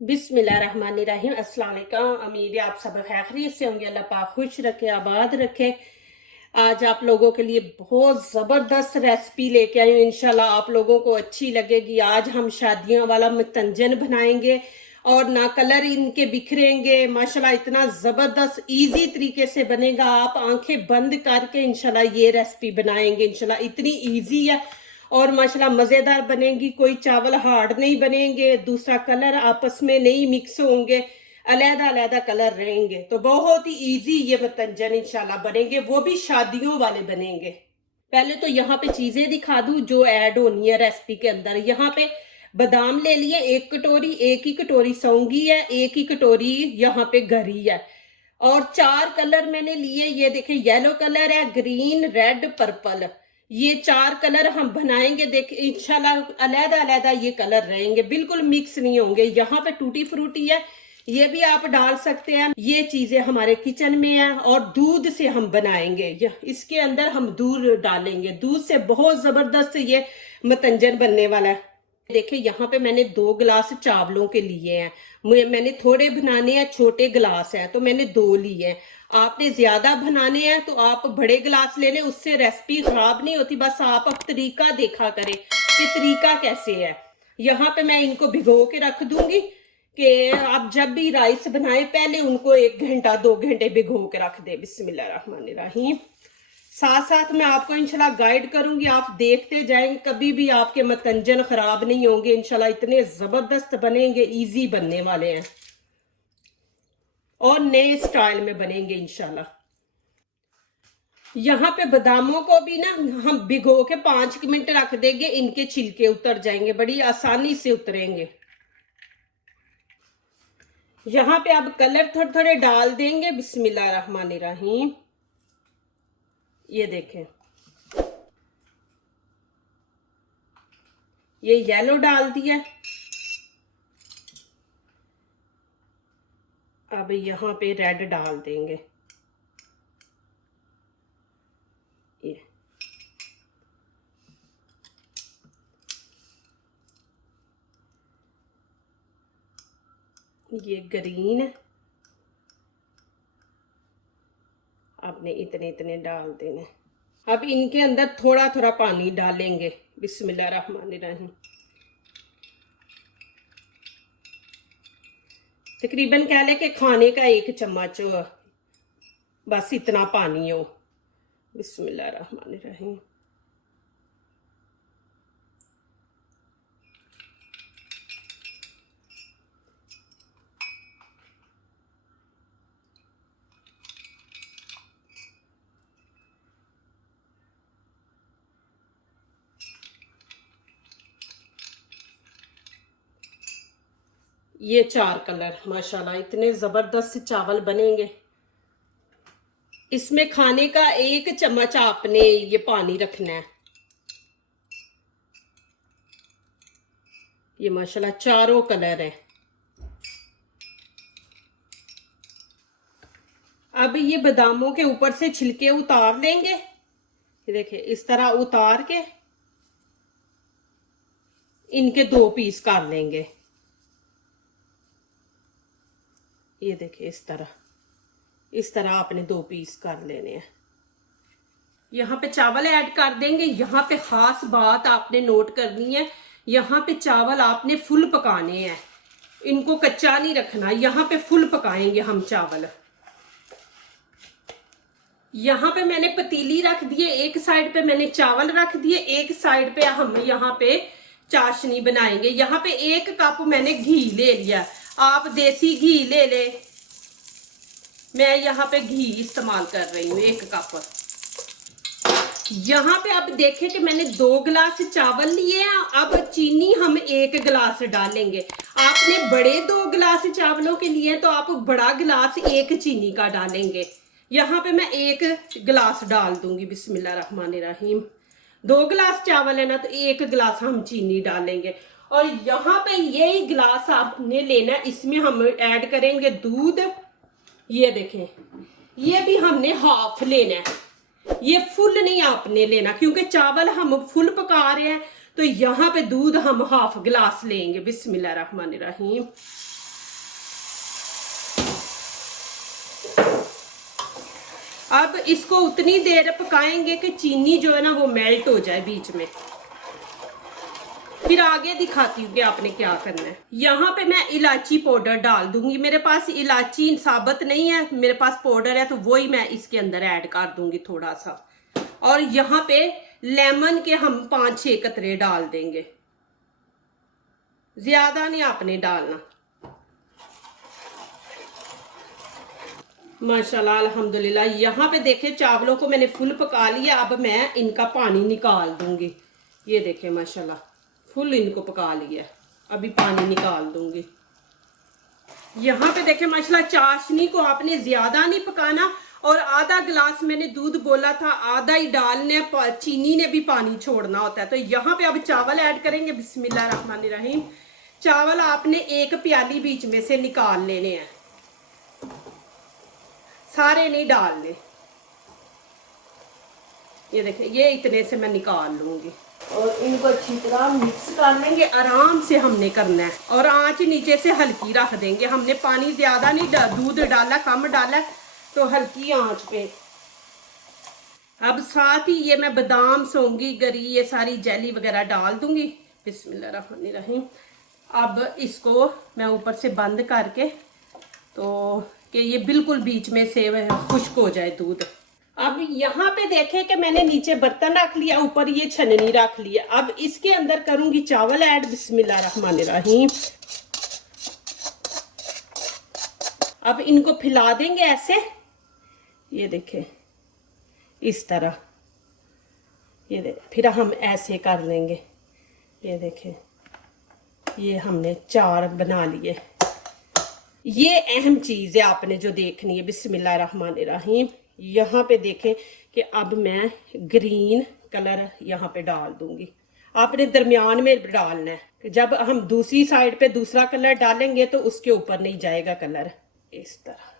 बिस्मिल्लाहिर्रहमानिर्रहीम। अस्सलाम वालेकुम। उम्मीद है आप सब खैरियत से होंगे। अल्लाह पाक खुश रखे, आबाद रखे। आज आप लोगों के लिए बहुत ज़बरदस्त रेसिपी लेके आई हूँ। इंशाल्लाह आप लोगों को अच्छी लगेगी। आज हम शादियों वाला मतंजन बनाएंगे और ना कलर इनके बिखरेंगे। माशाल्लाह इतना ज़बरदस्त इजी तरीके से बनेगा। आप आंखें बंद करके इंशाल्लाह ये रेसिपी बनाएंगे। इंशाल्लाह इतनी इजी है और माशाल्लाह मज़ेदार बनेगी। कोई चावल हार्ड नहीं बनेंगे, दूसरा कलर आपस में नहीं मिक्स होंगे, अलहदा अलहदा कलर रहेंगे। तो बहुत ही इजी ये मतंजन इंशाल्लाह बनेंगे, वो भी शादियों वाले बनेंगे। पहले तो यहाँ पे चीजें दिखा दूं जो ऐड होनी है रेसिपी के अंदर। यहाँ पे बादाम ले लिए 1 कटोरी, 1 ही कटोरी सौंगी है, 1 ही कटोरी यहाँ पे गरी है और 4 कलर मैंने लिए। ये देखें, येलो कलर है, ग्रीन, रेड, पर्पल। ये 4 कलर हम बनाएंगे। देख इंशाल्लाह अलहदा अलहदा ये कलर रहेंगे, बिल्कुल मिक्स नहीं होंगे। यहाँ पे टूटी फ्रूटी है, ये भी आप डाल सकते हैं। ये चीजें हमारे किचन में है और दूध से हम बनाएंगे। इसके अंदर हम दूध डालेंगे, दूध से बहुत जबरदस्त ये मतंजन बनने वाला है। देखिए यहाँ पे मैंने 2 गिलास चावलों के लिए हैं। मैंने थोड़े बनाने हैं, छोटे गिलास है तो मैंने 2 लिए हैं। आपने ज्यादा बनाने हैं तो आप बड़े गिलास ले लें, उससे रेसिपी खराब नहीं होती। बस आप अब तरीका देखा करें कि तरीका कैसे है। यहाँ पे मैं इनको भिगो के रख दूंगी कि आप जब भी राइस बनाएं पहले उनको 1 घंटा 2 घंटे भिगो के रख दे। बिस्मिल्लाहिर्रहमानिर्रहीम। साथ साथ मैं आपको इंशाल्लाह गाइड करूंगी, आप देखते जाएंगे, कभी भी आपके मतंजन खराब नहीं होंगे। इंशाल्लाह इतने जबरदस्त बनेंगे, इजी बनने वाले हैं और नए स्टाइल में बनेंगे इंशाल्लाह। यहाँ पे बादामों को भी ना हम भिगो के 5 मिनट रख देंगे, इनके छिलके उतर जाएंगे, बड़ी आसानी से उतरेंगे। यहाँ पे अब कलर थोड़े थोड़े डाल देंगे। बिस्मिल्लाहिर्रहमानिर्रहीम। ये देखें, ये येलो डाल दिया। अब यहाँ पे रेड डाल देंगे। ये ग्रीन, आपने इतने इतने डाल देने। अब इनके अंदर थोड़ा थोड़ा पानी डालेंगे। बिस्मिल्लाहिर्रहमानिर्रहीम। तकरीबन कह ले कि खाने का 1 चम्मच, बस इतना पानी हो। बिस्मिल्लाहिर्रहमानिर्रहीम। ये 4 कलर माशाल्लाह इतने जबरदस्त चावल बनेंगे। इसमें खाने का 1 चम्मच आपने ये पानी रखना है। ये माशाल्लाह चारों कलर है। अब ये बादामों के ऊपर से छिलके उतार देंगे। देखिए इस तरह उतार के इनके 2 पीस कर लेंगे। ये देखिए इस तरह आपने 2 पीस कर लेने हैं। यहाँ पे चावल ऐड कर देंगे। यहाँ पे खास बात आपने नोट करनी है, यहाँ पे चावल आपने फुल पकाने हैं, इनको कच्चा नहीं रखना। यहाँ पे फुल पकाएंगे हम चावल। यहाँ पे मैंने पतीली रख दिए, एक साइड पे मैंने चावल रख दिए, एक साइड पे हम यहाँ पे चाशनी बनाएंगे। यहाँ पे 1 कप मैंने घी ले लिया, आप देसी घी ले ले। मैं यहाँ पे घी इस्तेमाल कर रही हूँ 1 कप। यहाँ पे आप देखें कि मैंने 2 गिलास चावल लिए हैं। अब चीनी हम 1 गिलास डालेंगे। आपने बड़े 2 गिलास चावलों के लिए तो आप बड़ा गिलास 1 चीनी का डालेंगे। यहाँ पे मैं 1 गिलास डाल दूंगी। बिस्मिल्लाहिर्रहमानिर्रहीम। 2 गिलास चावल है ना तो 1 गिलास हम चीनी डालेंगे। और यहाँ पे यही गिलास आपने लेना है, इसमें हम ऐड करेंगे दूध। ये देखें, ये भी हमने हाफ लेना है, ये फुल नहीं आपने लेना, क्योंकि चावल हम फुल पका रहे हैं। तो यहाँ पे दूध हम हाफ गिलास लेंगे। बिस्मिल्लाहिर्रहमानिर्रहीम। अब इसको उतनी देर पकाएंगे कि चीनी जो है ना वो मेल्ट हो जाए बीच में। फिर आगे दिखाती हूँ कि आपने क्या करना है। यहाँ पे मैं इलायची पाउडर डाल दूंगी। मेरे पास इलायची साबुत नहीं है, मेरे पास पाउडर है, तो वही मैं इसके अंदर ऐड कर दूंगी थोड़ा सा। और यहाँ पे लेमन के हम 5-6 कतरे डाल देंगे, ज्यादा नहीं आपने डालना। माशाल्लाह अल्हम्दुलिल्लाह। यहाँ पे देखे चावलों को मैंने फुल पका लिया। अब मैं इनका पानी निकाल दूंगी। ये देखे माशाल्लाह फुल इनको पका लिया, अभी पानी निकाल दूंगी। यहाँ पे देखे माशाल्लाह चाशनी को आपने ज्यादा नहीं पकाना, और आधा गिलास मैंने दूध बोला था, आधा ही डालने, चीनी ने भी पानी छोड़ना होता है। तो यहाँ पे अब चावल ऐड करेंगे। बिस्मिल्लाह रहमान रहीम। चावल आपने एक प्याली बीच में से निकाल लेने हैं, सारे नहीं डालने। ये देखें, ये इतने से मैं निकाल लूंगी और इनको अच्छी तरह मिक्स कर लेंगे। आराम से हमने करना है और आंच नीचे से हल्की रख देंगे। हमने पानी ज्यादा नहीं, दूध डाला कम डाला, तो हल्की आंच पे। अब साथ ही ये मैं बादाम, सौंगी, गरी, ये सारी जेली वगैरह डाल दूंगी। बिस्मिल्लाह रहमान रहीम। अब इसको मैं ऊपर से बंद करके, तो कि ये बिल्कुल बीच में से खुश्क हो जाए दूध। अब यहाँ पे देखें कि मैंने नीचे बर्तन रख लिया, ऊपर ये छननी रख लिया। अब इसके अंदर करूंगी चावल ऐड। बिस्मिल्लाह रहमान रहीम। अब इनको फैला देंगे ऐसे, ये देखें इस तरह। ये देख, फिर हम ऐसे कर लेंगे। ये देखें, ये हमने 4 बना लिए। ये अहम चीज़ है आपने जो देखनी है। बिस्मिल्लाह रहमान रहीम। यहाँ पे देखें कि अब मैं ग्रीन कलर यहाँ पे डाल दूंगी। आपने दरमियान में डालना है। जब हम दूसरी साइड पे दूसरा कलर डालेंगे तो उसके ऊपर नहीं जाएगा कलर। इस तरह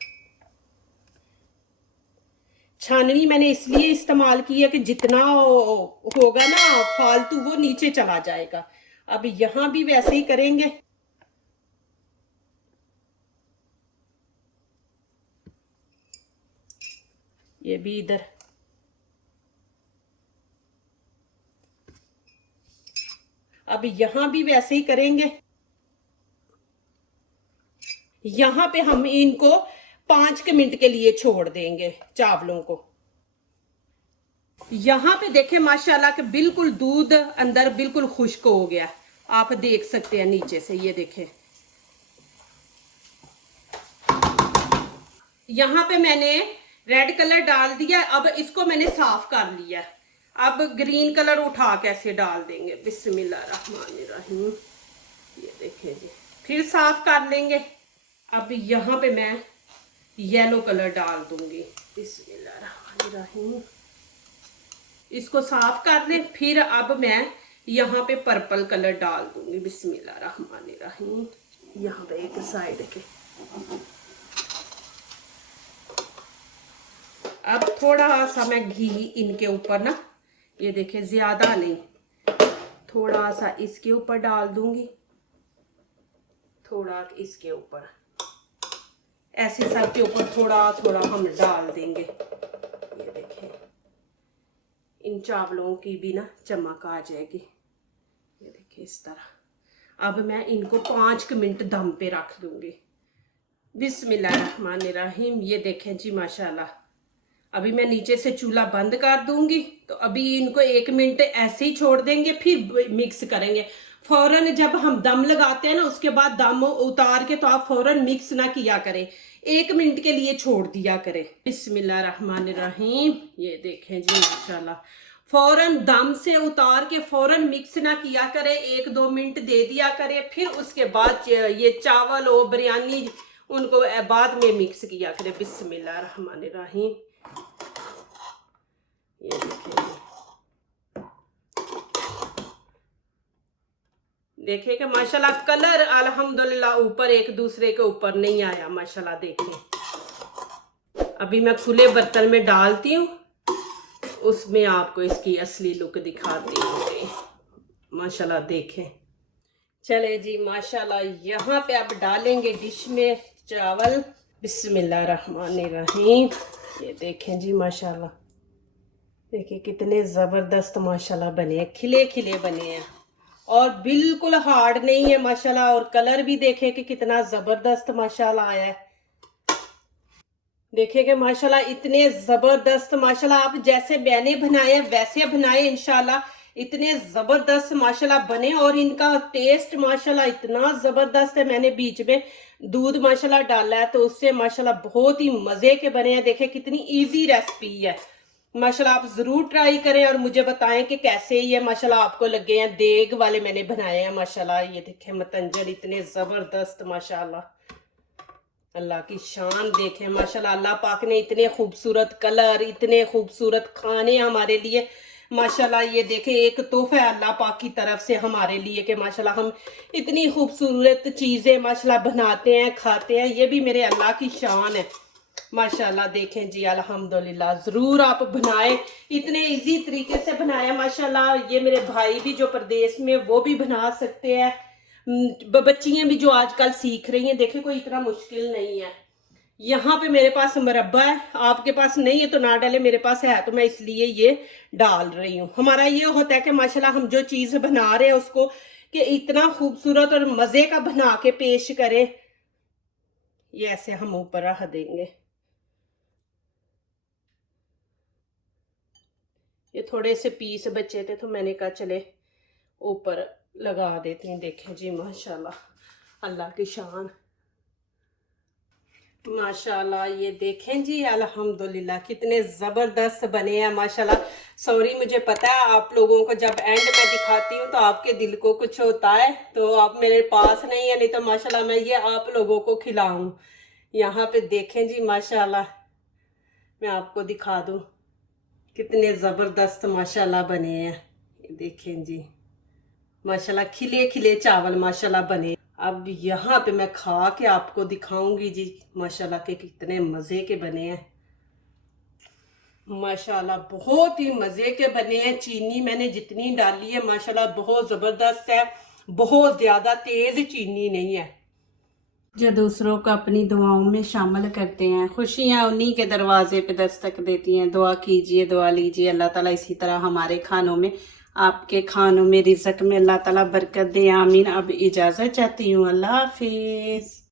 छाननी मैंने इसलिए इस्तेमाल की है कि जितना होगा ना फालतू वो नीचे चला जाएगा। अब यहाँ भी वैसे ही करेंगे। ये भी इधर। अब यहां भी वैसे ही करेंगे। यहां पे हम इनको 5 मिनट के लिए छोड़ देंगे चावलों को। यहां पे देखें माशाल्लाह कि बिल्कुल दूध अंदर बिल्कुल खुश्क हो गया। आप देख सकते हैं नीचे से, ये देखें। यहां पे मैंने रेड कलर डाल दिया। अब इसको मैंने साफ कर लिया। अब ग्रीन कलर उठा कैसे डाल देंगे। बिस्मिल्लाह रहमान रहीम। ये देखें जी, फिर साफ कर लेंगे। अब यहाँ पे मैं येलो कलर डाल दूंगी। बिस्मिल्लाह रहमान रहीम। इसको साफ कर लें। फिर अब मैं यहाँ पे पर्पल कलर डाल दूंगी। बिस्मिल्लाह रहमान रहीम। यहाँ पे एक साइड के। अब थोड़ा सा मैं घी इनके ऊपर ना, ये देखें ज्यादा नहीं, थोड़ा सा इसके ऊपर डाल दूंगी, थोड़ा इसके ऊपर, ऐसे सब के ऊपर थोड़ा थोड़ा हम डाल देंगे। ये देखें, इन चावलों की भी ना चमक आ जाएगी। ये देखिए इस तरह। अब मैं इनको 5 मिनट दम पे रख दूंगी। बिस्मिल्लाह रहमान रहीम। ये देखें जी माशाल्लाह। अभी मैं नीचे से चूल्हा बंद कर दूंगी। तो अभी इनको 1 मिनट ऐसे ही छोड़ देंगे, फिर मिक्स करेंगे। फौरन जब हम दम लगाते हैं ना, उसके बाद दम उतार के तो आप फौरन मिक्स ना किया करें, 1 मिनट के लिए छोड़ दिया करें। बिस्मिल्लाह रहमान रहीम। ये देखें जी माशाल्लाह। फौरन दम से उतार के फौरन मिक्स ना किया करें, 1-2 मिनट दे दिया करें। फिर उसके बाद ये चावल और बिरयानी उनको बाद में मिक्स किया करें। बिस्मिल्लाह रहमान रहीम। ये देखें कि माशाल्लाह कलर अल्हम्दुलिल्लाह ऊपर एक दूसरे के ऊपर नहीं आया। माशाल्लाह देखें। अभी मैं खुले बर्तन में डालती हूँ, उसमें आपको इसकी असली लुक दिखाती हूँ। माशाल्लाह देखें। चले जी माशाल्लाह। यहाँ पे अब डालेंगे डिश में चावल। बिस्मिल्लाहिर्रहमानिर्रहीम। ये देखें जी माशाल्लाह, देखिए कितने ज़बरदस्त माशाल्लाह बने हैं, खिले खिले बने हैं और बिल्कुल हार्ड नहीं है माशाल्लाह। और कलर भी देखें कि कितना ज़बरदस्त माशाल्लाह आया है। देखिए माशाल्लाह इतने ज़बरदस्त माशाल्लाह, आप जैसे मैंने बनाए वैसे बनाए इंशाल्लाह, इतने ज़बरदस्त माशाल्लाह बने। और इनका टेस्ट माशाल्लाह इतना ज़बरदस्त है। मैंने बीच में दूध माशाल्लाह डाला है तो उससे माशाल्लाह बहुत ही मज़े के बने हैं। देखें कितनी इजी रेसिपी है माशाल्लाह, आप ज़रूर ट्राई करें और मुझे बताएं कि कैसे ये माशाल्लाह आपको लगे हैं। देग वाले मैंने बनाए हैं माशाल्लाह। ये देखें मतंजन इतने ज़बरदस्त माशाल्लाह, अल्लाह की शान देखें माशाल्लाह। अल्लाह पाक ने इतने खूबसूरत कलर, इतने खूबसूरत खाने हमारे लिए माशाल्लाह, ये देखें एक तोहफा है अल्लाह पाक की तरफ से हमारे लिए कि माशाल्लाह हम इतनी खूबसूरत चीज़ें माशाल्लाह बनाते हैं, खाते हैं। ये भी मेरे अल्लाह की शान है माशाल्लाह। देखें जी अल्हम्दुलिल्लाह, ज़रूर आप बनाएं, इतने इजी तरीके से बनाया माशाल्लाह। ये मेरे भाई भी जो प्रदेश में वो भी बना सकते हैं, बच्चियां भी जो आजकल सीख रही हैं। देखें कोई इतना मुश्किल नहीं है। यहाँ पे मेरे पास मुरब्बा है, आपके पास नहीं है तो ना डाले, मेरे पास है तो मैं इसलिए ये डाल रही हूँ। हमारा ये होता है कि माशाल्लाह हम जो चीज़ बना रहे हैं उसको कि इतना खूबसूरत और मज़े का बना के पेश करें। ये ऐसे हम ऊपर रख देंगे। ये थोड़े से पीस बचे थे तो मैंने कहा चले ऊपर लगा देते हैं। देखें जी माशाल्लाह, अल्लाह की शान माशाल्लाह। ये देखें जी अल्हम्दुलिल्लाह कितने ज़बरदस्त बने हैं माशाल्लाह। सॉरी, मुझे पता है आप लोगों को जब एंड में दिखाती हूँ तो आपके दिल को कुछ होता है, तो आप मेरे पास नहीं है, नहीं तो माशाल्लाह मैं ये आप लोगों को खिलाऊं। यहाँ पे देखें जी माशाल्लाह, मैं आपको दिखा दूँ कितने ज़बरदस्त माशाल्लाह बने हैं। ये देखें जी माशाल्लाह, खिले खिले चावल माशाल्लाह बने। अब यहाँ पे मैं खा के आपको दिखाऊंगी जी माशाल्लाह के कितने मज़े के बने हैं माशाल्लाह। बहुत ही मज़े के बने हैं। चीनी मैंने जितनी डाली है माशाल्लाह बहुत ज़बरदस्त है, बहुत ज़्यादा तेज़ चीनी नहीं है। जो दूसरों को अपनी दुआओं में शामिल करते हैं, खुशियाँ उन्हीं के दरवाजे पे दस्तक देती हैं। दुआ कीजिए, दुआ लीजिए, अल्लाह ताला इसी तरह हमारे खानों में, आपके खानों में, रिज़्क में अल्लाह ताला बरकत दे, आमीन। अब इजाज़त चाहती हूँ, अल्लाह हाफिज़।